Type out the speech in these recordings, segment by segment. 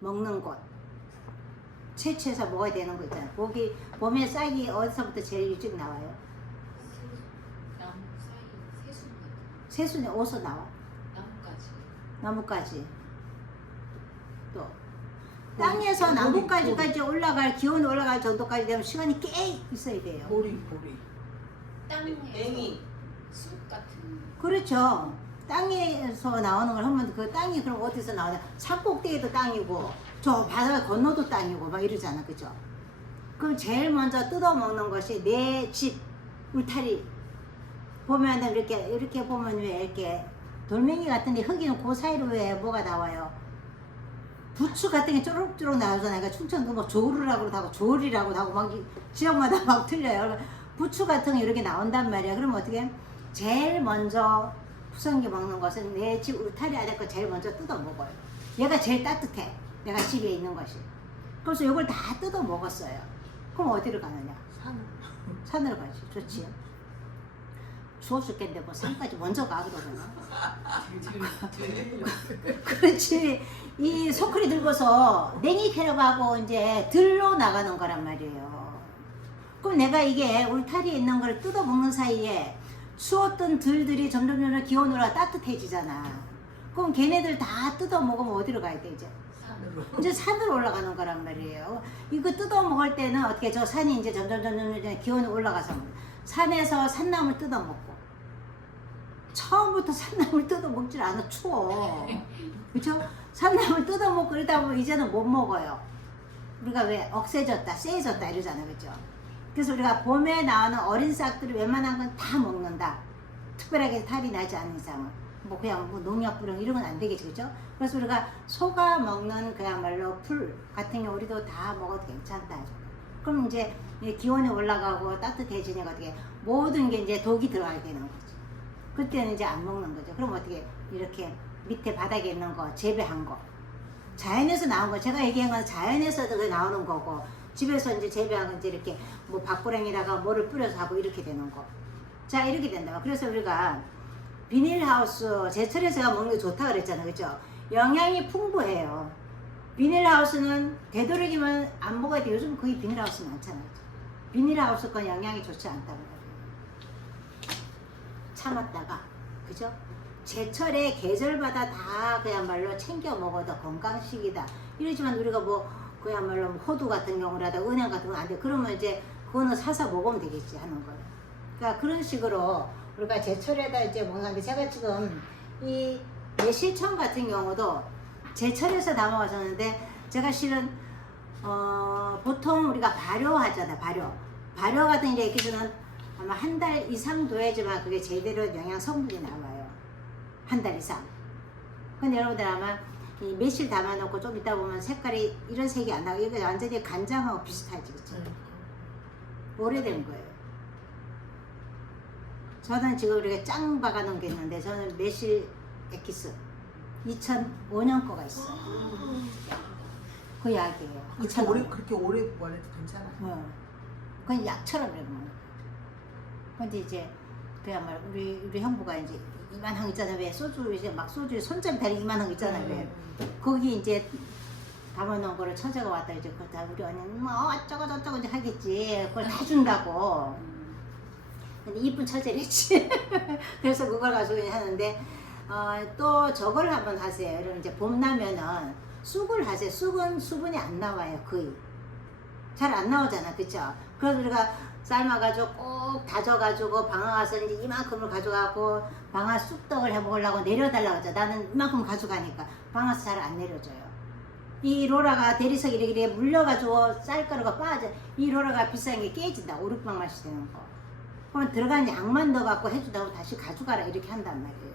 먹는 곳. 채취해서 먹어야 되는 거 있잖아요. 고기, 봄에 싹이 어디서부터 제일 일찍 나와요? 나무 사이 새순 같은 새순이 어디서 나와? 나무까지. 나무까지. 또 땅에서 나무까지까지 올라갈, 기온이 올라갈 정도까지 되면 시간이 꽤 있어야 돼요. 보리. 땅에서 땡이. 숲 같은. 그렇죠. 땅에서 나오는 걸 하면 그 땅이 그럼 어디서 나오냐? 산 꼭대기도 땅이고 저 바다 건너도 땅이고 막 이러잖아, 그죠? 그럼 제일 먼저 뜯어 먹는 것이 내 집 울타리. 보면은 이렇게 보면 왜 이렇게 돌멩이 같은데 흙이는 그 사이로 왜 뭐가 나와요? 부추 같은 게 쪼록쪼록 나오잖아요. 그러니까 충청도 뭐 조르라고도 하고 조리라고도 하고 막 지역마다 막 틀려요. 부추 같은 게 이렇게 나온단 말이야. 그럼 어떻게? 제일 먼저 후성기 먹는 것은 내 집 울타리 안에 거 제일 먼저 뜯어 먹어요. 얘가 제일 따뜻해. 내가 집에 있는 것이. 그래서 이걸 다 뜯어 먹었어요. 그럼 어디로 가느냐? 산으로 가지. 좋지. 추워 죽겠는데 뭐 산까지 먼저 가 그러잖아. 그렇지. 이 소쿠리 들고서 냉이 캐러 가고 이제 들로 나가는 거란 말이에요. 그럼 내가 이게 울타리에 있는 걸 뜯어 먹는 사이에 추웠던 들들이 점점 기온이 올라 따뜻해지잖아. 그럼 걔네들 다 뜯어 먹으면 어디로 가야 돼 이제? 산으로. 이제 산으로 올라가는 거란 말이에요. 이거 뜯어 먹을 때는 어떻게 저 산이 이제 점점 기온이 올라가서 산에서 산나물 뜯어 먹고 처음부터 산나물 뜯어 먹질 않아. 추워. 그죠? 산나물 뜯어 먹고 그러다 보면 이제는 못 먹어요. 우리가 왜 억세졌다, 세졌다 이러잖아, 그죠? 그래서 우리가 봄에 나오는 어린 싹들을 웬만한 건 다 먹는다. 특별하게 탈이 나지 않는 이상은. 뭐 그냥 뭐 농약 뿌령 이런 건 안 되겠지, 그죠? 그래서 우리가 소가 먹는 그야말로 풀 같은 경우 우리도 다 먹어도 괜찮다. 그럼 이제 기온이 올라가고 따뜻해지니까 어떻게 모든 게 이제 독이 들어가게 되는 거죠. 그때는 이제 안 먹는 거죠. 그럼 어떻게 이렇게 밑에 바닥에 있는 거 재배한 거 자연에서 나온 거 제가 얘기한 건 자연에서 나오는 거고 집에서 이제 재배한 건 이제 이렇게 뭐 밥고랭이다가 뭐를 뿌려서 하고 이렇게 되는 거. 자 이렇게 된다. 그래서 우리가 비닐하우스 제철에서 먹는 게 좋다 그랬잖아요, 그죠? 영양이 풍부해요. 비닐하우스는 되도록이면 안 먹어야 돼. 요즘 거의 비닐하우스 많잖아요. 비닐하우스 건 영양이 좋지 않다고 그래요. 참았다가, 그죠? 제철에 계절마다 다 그야말로 챙겨 먹어도 건강식이다. 이러지만 우리가 뭐 그야말로 호두 같은 경우라도 은행 같은 건 안 돼. 그러면 이제 그거는 사서 먹으면 되겠지 하는 거예요. 그러니까 그런 식으로 우리가 제철에다 이제 먹는데 제가 지금 이 매실청 같은 경우도 제철에서 담아왔었는데 제가 실은 보통 우리가 발효하잖아. 발효 같은 게 기준은 아마 한 달 이상 둬야지만 그게 제대로 영양 성분이 나와요. 한 달 이상. 근데 여러분들 아마 이 매실 담아놓고 좀 이따 보면 색깔이 이런 색이 안 나고 이게 완전히 간장하고 비슷하지, 그쵸? 오래된 거예요. 저는 지금 이렇게 짱 박아놓은 게 있는데 저는 매실 엑기스 2005년 거가 있어요. 그 약이에요. 그렇게 오래 원해도 괜찮아요. 그건 약처럼 이렇게 먹는 거예요. 근데 이제 그야말로 우리 형부가 이제 이만한 있잖아요. 왜 소주 이제 막 소주 손잡이 다리 이만한 있잖아요. 왜 거기 이제 담아놓은 거를 처제가 왔다 이제 그거 다 우리 언니는 뭐 어쩌고 저쩌고 이제 하겠지. 그걸 다 준다고. 근데 이쁜 처제랬지. 그래서 그걸 가지고 하는데 또 저걸 한번 하세요. 여러분 이제 봄 나면은 쑥을 하세요. 쑥은 수분이 안 나와요. 거의 잘 안 나오잖아, 그쵸? 그래서 우리가 삶아가지고 꼭 다져가지고 방아 가서 이제 이만큼을 가져가고 방아 쑥떡을 해 먹으려고 내려달라고 하죠. 나는 이만큼 가져가니까 방아서 잘 안 내려줘요. 이 로라가 대리석 이렇게 물려가지고 쌀가루가 빠져. 이 로라가 비싼 게 깨진다. 5, 6방 맛이 되는 거. 그럼 들어간 양만 넣어갖고 해주다고 다시 가져가라 이렇게 한단 말이에요.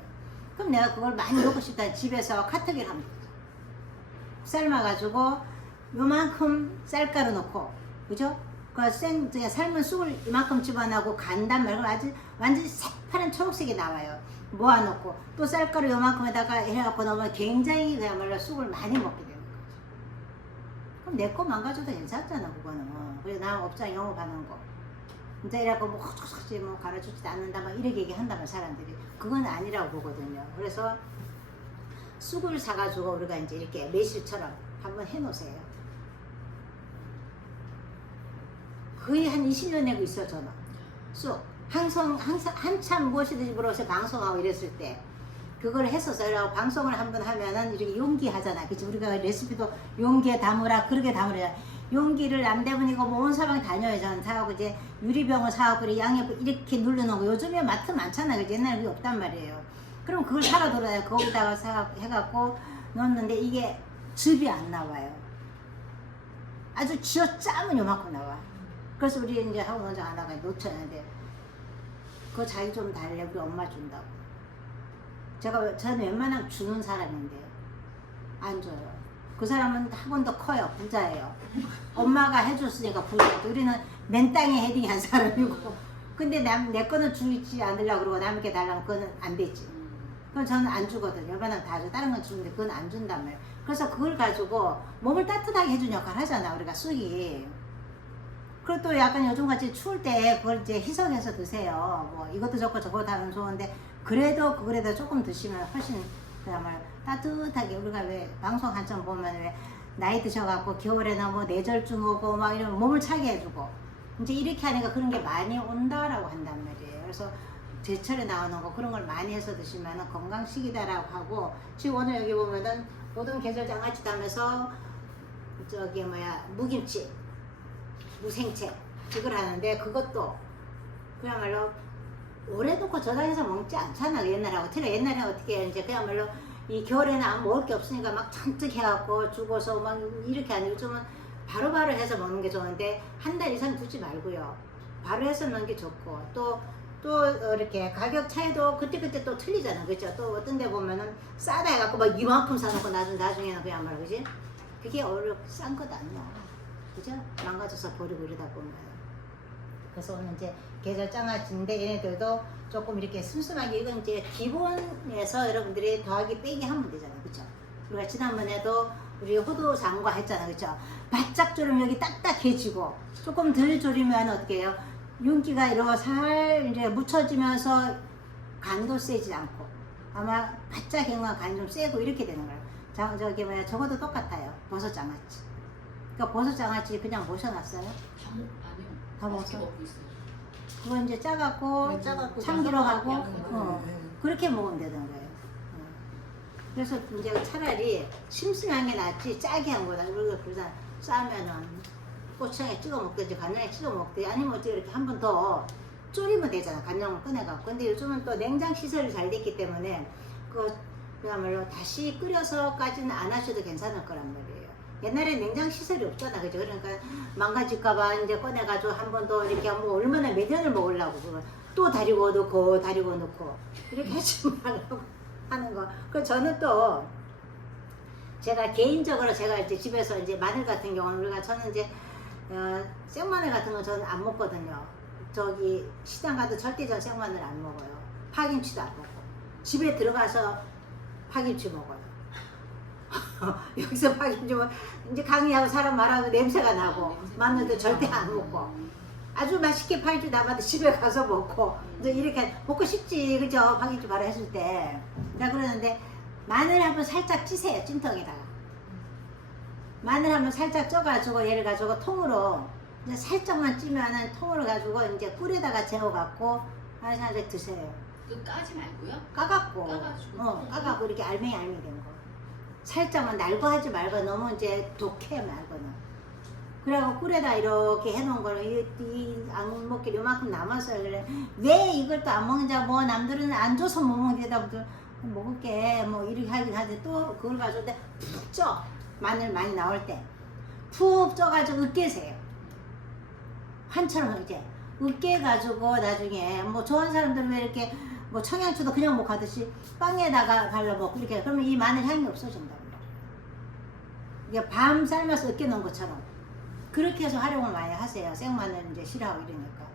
그럼 내가 그걸 많이 먹고 싶다. 집에서 카트기를 하면 되죠. 삶아가지고 요만큼 쌀가루 넣고, 그죠? 그 삶은 쑥을 이만큼 집어넣고 간단 말고 아주 완전히 새파란 초록색이 나와요. 모아놓고 또 쌀가루 요만큼에다가 해갖고 넣으면 굉장히 그야말로 쑥을 많이 먹게 되는 거죠. 그럼 내 거 망가져도 괜찮잖아, 그거는. 그래서 나 업장 영업하는 거. 이제 이래갖고 뭐 헛헛헛 뭐 가르쳐주지도 않는다 막 이렇게 얘기한다면 사람들이 그건 아니라고 보거든요. 그래서 쑥을 사가지고 우리가 이제 이렇게 매실처럼 한번 해놓으세요. 거의 한 20년 내고 있어요, 저는. 쑥. 항상, 한참 무엇이든지 물어서 방송하고 이랬을 때, 그걸 했었어요. 방송을 한번 하면은 이렇게 용기 하잖아. 그치? 우리가 레시피도 용기에 담으라, 그렇게 담으라. 용기를 남대문이고 뭐 온 사방 다녀요. 저는 사갖고 이제 유리병을 사갖고 양옆에 이렇게 눌러놓고 요즘에 마트 많잖아. 그치? 옛날에 그게 없단 말이에요. 그럼 그걸 사러 돌아요. 거기다가 해갖고 넣었는데 이게 즙이 안 나와요. 아주 쥐어 짜면 요만큼 나와. 그래서 우리 이제 학원 원장 하나가 놓쳤는데 그거 자기 좀 달래. 우리 엄마 준다고. 저는 웬만하면 주는 사람인데 안 줘요. 그 사람은 학원도 커요. 부자예요. 엄마가 해줬으니까 부자고. 우리는 맨땅에 헤딩한 사람이고. 근데 내 거는 주지 않으려고 그러고 남에게 달라면 그거는 안 되지. 그건 저는 안 주거든요. 웬만하면 다 줘. 다른 건 주는데 그건 안 준단 말이에요. 그래서 그걸 가지고 몸을 따뜻하게 해준 역할을 하잖아. 우리가 쑥이. 그리고 또 약간 요즘같이 추울 때 그걸 이제 희석해서 드세요. 뭐 이것도 좋고 저것도 하면 좋은데 그래도 조금 드시면 훨씬 그야말로 따뜻하게. 우리가 왜 방송 한참 보면 왜 나이 드셔갖고 겨울에는 뭐 뇌절증 오고 막 이러면 몸을 차게 해주고 이제 이렇게 하니까 그런 게 많이 온다라고 한단 말이에요. 그래서 제철에 나오는 거 그런 걸 많이 해서 드시면 건강식이다라고 하고, 지금 오늘 여기 보면은 모든 계절 장아찌 하면서 저기 무김치, 무생채 이걸 하는데 그것도 그야말로 오래 놓고 저장해서 먹지 않잖아. 옛날하고 틀려. 옛날에 어떻게 이제 그야말로 이 겨울에는 안 먹을 게 없으니까 막 잔뜩 해갖고 죽어서 막 이렇게 하는. 요즘은 바로바로 해서 먹는 게 좋은데 한 달 이상 두지 말고요. 바로 해서 먹는 게 좋고 또 이렇게 가격 차이도 그때 또 틀리잖아. 그죠? 또 어떤 데 보면은 싸다 해갖고 막 이만큼 사놓고 나중에는 그야말로 그지? 그게 싼 것도 아니야. 그죠? 망가져서 버리고 이러다 보면. 그래서 오늘 이제 계절 장아찌인데 얘네들도 조금 이렇게 슴슴하게, 이건 이제 기본에서 여러분들이 더하기 빼기 하면 되잖아요. 그쵸? 우리가 지난번에도 우리 호두 장과 했잖아요. 그쵸? 바짝 졸이면 여기 딱딱해지고 조금 덜 졸이면 어떻게 해요? 윤기가 이러고 살 이제 묻혀지면서 간도 세지 않고 아마 바짝 헹궈 간이 좀 세고 이렇게 되는 거예요. 저것도 똑같아요. 버섯 장아찌. 그러니까 버섯 장아찌 그냥 모셔놨어요. 아니요. 다 먹었어? 먹고 있어요. 그거 이제 짜갖고 참기름하고 그렇게 먹으면 되는 거예요. 그래서 이제 차라리 심심한 게 낫지 짜게 한 거다. 우리가 그러다 싸면은 고추장에 찍어 먹든지 간장에 찍어 먹든지 아니면 어떻게 이렇게 한 번 더 졸이면 되잖아. 간장을 꺼내갖고. 근데 요즘은 또 냉장 시설이 잘 됐기 때문에 그야말로 다시 끓여서까지는 안 하셔도 괜찮을 거란 말이에요. 옛날에 냉장 시설이 없잖아. 그죠? 그러니까 망가질까봐 이제 꺼내가지고 한 번 더 이렇게 뭐 얼마나 몇 년을 먹으려고 그걸 또 다리고 넣고 이렇게 하지 말라고 하는 거. 그 저는 또 제가 개인적으로 제가 이제 집에서 이제 마늘 같은 경우는 저는 이제 생마늘 같은 거 저는 안 먹거든요. 저기 시장 가도 절대 전 생마늘 안 먹어요. 파김치도 안 먹고 집에 들어가서 파김치 먹어요. 여기서 파김치 먹 이제 강의하고 사람 말하고 냄새가 나고 마늘도 절대 안 먹고 아주 맛있게 파김치 남아도 집에 가서 먹고 이제 이렇게 먹고 싶지. 그죠? 파김치 바로 했을 때. 나 그러는데 마늘 한번 살짝 찌세요. 찜통에다가 마늘 한번 살짝 쪄가지고 얘를 가지고 통으로 이제 살짝만 찌면은 통으로 가지고 이제 꿀에다가 재워갖고 하나씩 드세요. 그 까지 말고요? 까갖고 까가지고. 까갖고 이렇게 알맹이 된 거. 살짝만 날고 하지 말고 너무 이제 독해 말고는. 그래갖고 꿀에다 이렇게 해놓은 거를 안 먹게 요만큼 남았어요. 그래 왜 이걸 또 안 먹는지 뭐 남들은 안 줘서 못 먹는데다 먹을게 뭐 이렇게 하긴 하는데 또 그걸 가지고 푹 쪄. 마늘 많이 나올 때 푹 쪄가지고 으깨세요. 환처럼 이제 으깨가지고 나중에 뭐 좋아하는 사람들은 왜 이렇게 뭐 청양초도 그냥 뭐 가듯이 빵에다가 발라 먹고 이렇게 그러면 이 마늘 향이 없어진다고. 이게 밤 삶아서 으깨놓은 것처럼 그렇게 해서 활용을 많이 하세요. 생마늘 이제 싫어하고 이러니까.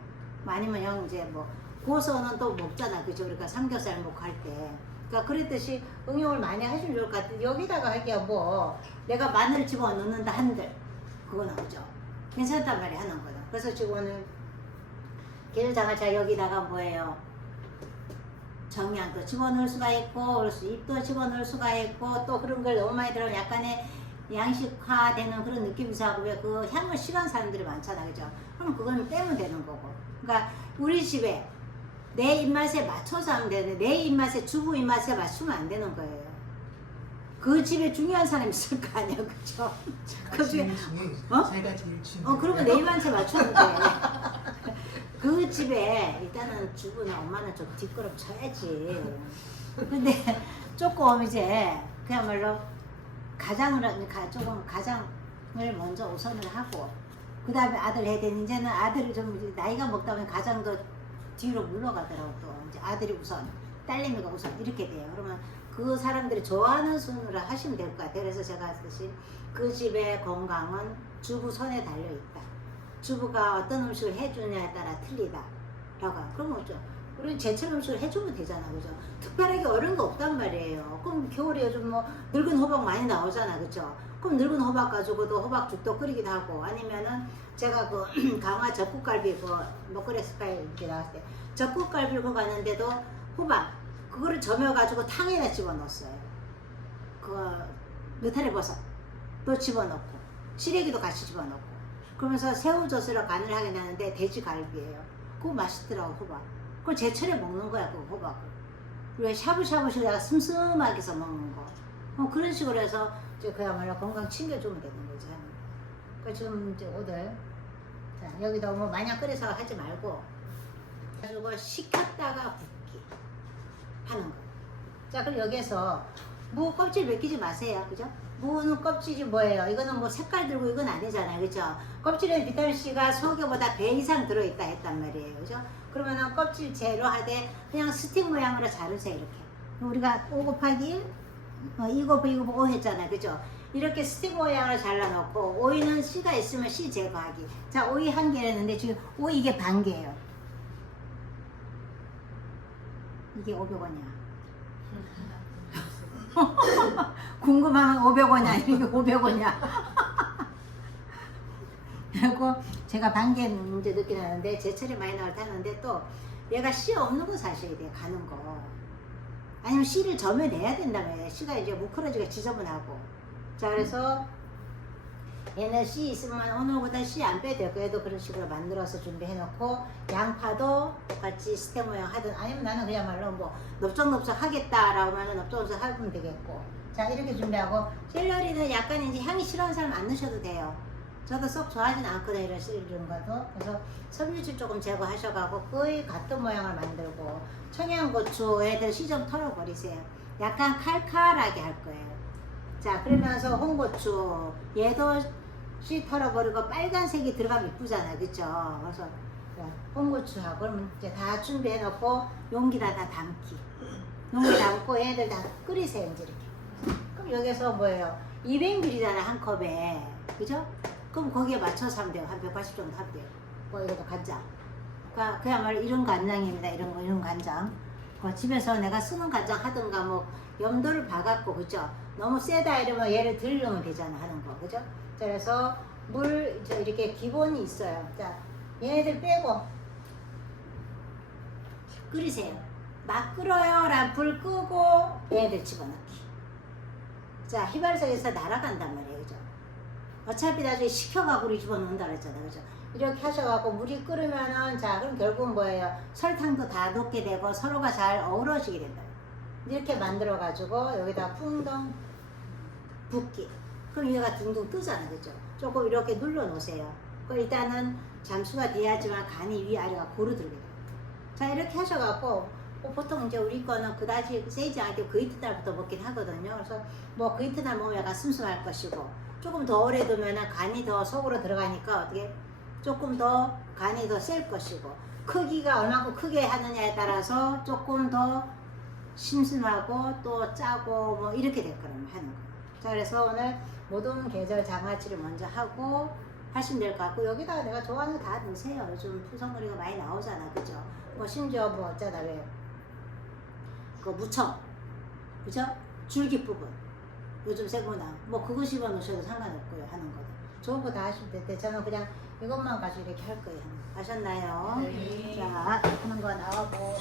아니면 형 이제 뭐 고소는 또 먹잖아. 그죠? 그러니까 삼겹살 먹고 할 때. 그러니까 그랬듯이 응용을 많이 하시면 좋을 것 같아요. 여기다가 하기야 뭐 내가 마늘을 집어넣는다 한들 그건 없죠. 괜찮단 말이 하는 거다. 그래서 지금 오늘 계절장아찌 여기다가 뭐예요? 정향도 집어넣을 수가 있고 잎도 집어넣을 수가 있고 또 그런 걸 너무 많이 들어가면 약간의 양식화되는 그런 느낌이서 하고 왜 그 향을 싫어하는 사람들이 많잖아, 그죠? 그럼 그건 빼면 되는 거고. 그러니까 우리 집에 내 입맛에 맞춰서 하면 되는데 내 입맛에 주부 입맛에 맞추면 안 되는 거예요. 그 집에 중요한 사람이 있을 거 아니야, 그죠? 그 집에 제가 제일 중요해요. 그러면 내 입맛에 맞추면 돼. 그 집에 일단은 주부나 엄마는 좀 뒷걸음 쳐야지. 근데 조금 이제 그야말로 조금 가장을 먼저 우선을 하고 그 다음에 아들 해야 되는 이제는 아들이 좀 이제 나이가 먹다 보면 가장도 뒤로 물러가더라고. 또 이제 아들이 우선 딸내미가 우선 이렇게 돼요. 그러면 그 사람들이 좋아하는 순으로 하시면 될 것 같아요. 그래서 제가 했듯이 그 집의 건강은 주부 손에 달려있다. 주부가 어떤 음식을 해주냐에 따라 틀리다. 라고. 그러면 우리는 제철 음식을 해주면 되잖아. 그죠? 특별하게 어려운 거 없단 말이에요. 그럼 겨울에 요즘 뭐 늙은 호박 많이 나오잖아. 그죠? 그럼 늙은 호박 가지고도 호박죽도 끓이기도 하고 아니면은 제가 그 강화 적국갈비 그 먹거리 스파일 이렇게 나왔을 때 적국갈비를 그거 갔는데도 호박 그거를 점여가지고 탕에다 집어넣었어요. 그 느타리 버섯도 집어넣고 시래기도 같이 집어넣고 그러면서 새우젓으로 간을 하게 나는데 돼지갈비예요. 그거 맛있더라고 호박. 그걸 제철에 먹는 거야 그 호박을. 그리고 샤브샤브식 내가 슴슴하게 해서 먹는 거. 그런 식으로 해서 이제 그야말로 건강 챙겨주면 되는 거지. 그러니까 지금 이제 오늘 자 여기다 뭐 마냥 끓여서 하지 말고 가지고 식혔다가 붓기 하는 거. 자 그럼 여기에서 무 껍질 벗기지 마세요. 그죠? 무는 껍질이 뭐예요? 이거는 뭐 색깔 들고 이건 아니잖아요. 그죠? 곱질에 비타민C가 소고기보다 배 이상 들어있다 했단 말이에요. 그죠? 그러면은 껍질 제로 하되 그냥 스틱 모양으로 자르세요. 이렇게. 우리가 5 곱하기 1, 2 곱하기 2 곱하기 5 했잖아요. 그죠? 이렇게 스틱 모양으로 잘라놓고 오이는 씨가 있으면 씨 제거하기. 자, 오이 한 개 했는데 지금 오이 이게 반 개예요. 이게 500원이야. 궁금하면 500원이 아니고 이게 500원이야. 그리고 제가 반개 문제 늦게 나는데 제철에 많이 나올 때 하는데 또 얘가 씨 없는 거 사셔야 돼요. 가는 거. 아니면 씨를 점여내야 된다며. 씨가 이제 무크러지가 지저분하고. 자, 그래서 얘는 씨 있으면 오늘보다 씨 안 빼도 되고 얘도 그런 식으로 만들어서 준비해놓고 양파도 똑같이 스테 모양 하든 아니면 나는 그야말로 뭐 넓적넓적 하겠다라고 하면 넓적넓적 하면 되겠고. 자, 이렇게 준비하고 샐러리는 약간 이제 향이 싫어하는 사람 안 넣으셔도 돼요. 저도 썩 좋아하진 않거든요. 이런 샐러리인 것도. 그래서 섬유질 조금 제거하셔가고 거의 같은 모양을 만들고 청양고추 애들 씨 좀 털어버리세요. 약간 칼칼하게 할 거예요. 자, 그러면서 홍고추 얘도 씨 털어버리고 빨간색이 들어가면 이쁘잖아요. 그쵸? 그래서 홍고추하고 그러면 이제 다 준비해놓고 용기다 다 담기. 용기 담고 얘들 다 끓이세요. 이제 이렇게. 그럼 여기서 뭐예요? 200ml잖아 한 컵에. 그죠? 그럼 거기에 맞춰서 하면 돼요. 한 180 정도 하면 돼요. 뭐 이것도 간장. 그러니까 그야말로 이런 간장입니다. 이런 간장. 집에서 내가 쓰는 간장 하든가 뭐 염도를 봐갖고 그죠? 너무 세다 이러면 얘를 들르면 되잖아 하는 거 그죠? 자, 그래서 물 이렇게 기본이 있어요. 자, 얘네들 빼고 끓이세요. 막 끓어요. 라 불 끄고 얘네들 집어넣기. 자, 휘발성에서 날아간단 말이에요. 그죠? 어차피 나중에 식혀가고 우리 집어넣는다 그랬잖아요. 그죠? 이렇게 하셔갖고 물이 끓으면은 자, 그럼 결국은 뭐예요? 설탕도 다 녹게 되고 서로가 잘 어우러지게 된다. 이렇게 만들어가지고 여기다 풍덩 붓기. 그럼 얘가 둥둥 뜨잖아. 그죠? 조금 이렇게 눌러 놓으세요. 그럼 일단은 잠수가 돼야지만 간이 위아래가 고루 들게 돼요. 자, 이렇게 하셔갖고 보통 이제 우리 거는 그다지 세지 않게 그 이튿날부터 먹긴 하거든요. 그래서 뭐 그 이튿날 먹으면 약간 슴슴할 것이고 조금 더 오래 두면은 간이 더 속으로 들어가니까 어떻게 조금 더 간이 더 셀 것이고 크기가 얼마큼 크게 하느냐에 따라서 조금 더 심심하고 또 짜고 뭐 이렇게 될 거라면 하는 거. 자, 그래서 오늘 모든 계절 장아찌를 먼저 하고 하시면 될 것 같고 여기다가 내가 좋아하는 거 다 넣으세요. 요즘 푸성거리가 많이 나오잖아. 그죠? 뭐 심지어 뭐 어쩌다 왜 그 무청 그죠? 줄기 부분 요즘 새거나 뭐 그거 집어 넣으셔도 상관없고요. 하는 거는 좋은 거 다 하시면 되는데 저는 그냥 이것만 가지고 이렇게 할 거예요. 아셨나요? 네. 자, 하는 거 나오고